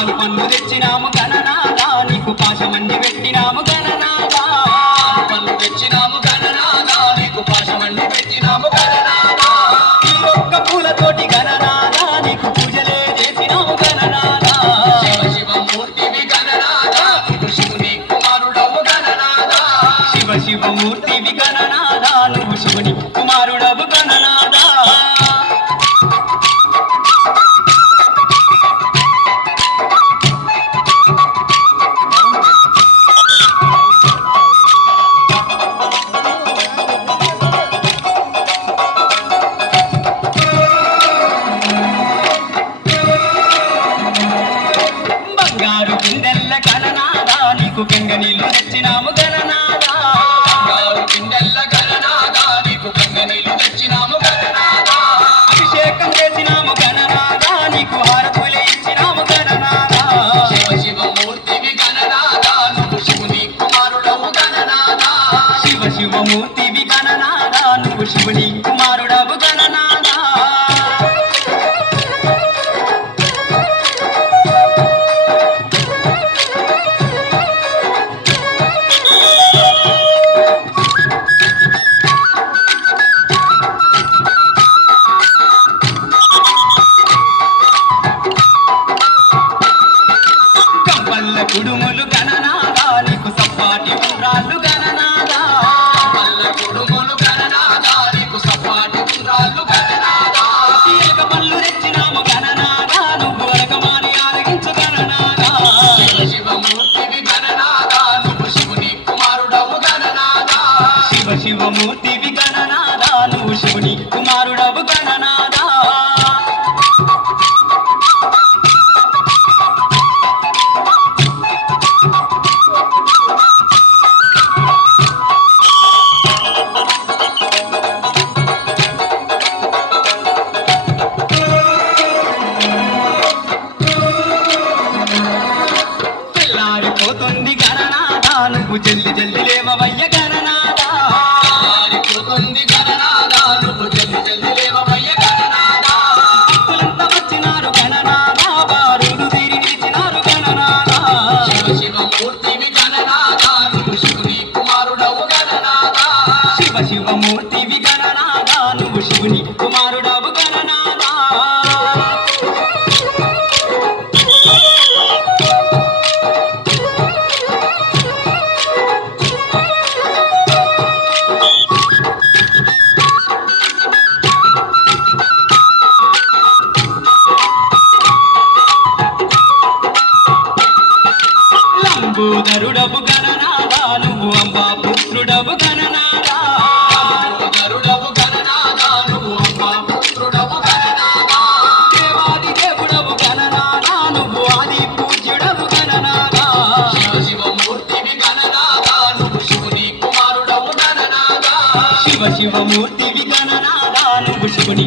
పాలు పన్ను తెచ్చినాము గణనాథ నీకు పాశమండి పెట్టినాము గణనాథ పన్ను తెచ్చినాము గణనాథ నీకు పాశమండి పెట్టినాము గణనాథ ఈ ఒక్క పూలతోటి గణనాథ నీకు పూజలే చేసినాము గణనాథ శివ శివ మూర్తివి గణనాథ నువ్వు శివుని కుమారుడవు గణనాథ శివ శివ మూర్తివి గణనాథ నువ్వు శివుని కుమారుడవు గణనాథ బంగారు పిందెల్ల గణనాథ నీకు గంగ నీళ్లు తెచ్చినాము గణనాథ బంగారు పిండెల్ల గణనాథ నీకు గంగ నీళ్లు తెచ్చినాము గణనాథ అభిషేకం చేసినాము గణనాథ నీకు హారతులే ఇచ్చినాము గణనాథ శివ శివ మూర్తివి గణనాథ నువ్వు శివుని కుమారుడవు గణనాథ శివ శివ మూర్తివి గణనాథ నువ్వు శివుని కుమారుడవు గణనాథ కంపల్ల కుడుములు గణనాథ నీకు సప్పాటి ఉండ్రాళ్ళు గణనాథ పల్ల కుడుములు గణనాథ నీకు సపాటి ఉండ్రాళ్ళు గణనాథ తీరక పళ్ళు తెచ్చినాము గణనాథ నువ్వు అరగమాని ఆరగించు గణనాథ శివ శివ మూర్తివి గణనాథ నువ్వు శివుని కుమారుడవు గణనాథ శివ శివ మూర్తివి గణనాథ నువ్వు శివుని కుమారుడవు గణనాథ తెల్లారిపోతుంది గణనాథ నువ్వు జల్ది జల్ది లేవవయ్య గణనాథ మారిపోతుంది గణనాథ నువ్వు జల్ది జల్ది లేవవయ్య గణనాథ భక్తులంతా వచ్చినారు గణనాథ బారులు తీరి నిలిచినారు గణనాథ శివ శివ మూర్తివి గణనాథ నువ్వు శివుని కుమారుడవు గణనాథ శివ శివ మూర్తివి గణనాథ నువ్వు శివుని కుమారుడవు గణనాథ లంబోదరుడవు గణనాథ నువ్వు అంబా పుత్రుడవు గణనాథ గరుడవు గణనాథ నువ్వు అమ్మ పుత్రుడవు గణనాథ దేవాది దేవుడవు గణనాథ నువ్వు ఆది పూజ్యుడవు గణనాథ శివ శివ మూర్తివి గణనాథ నువ్వు శివుని కుమారుడవు గణనాథ శివ శివ మూర్తివి గణనాథ నువ్వు శివుని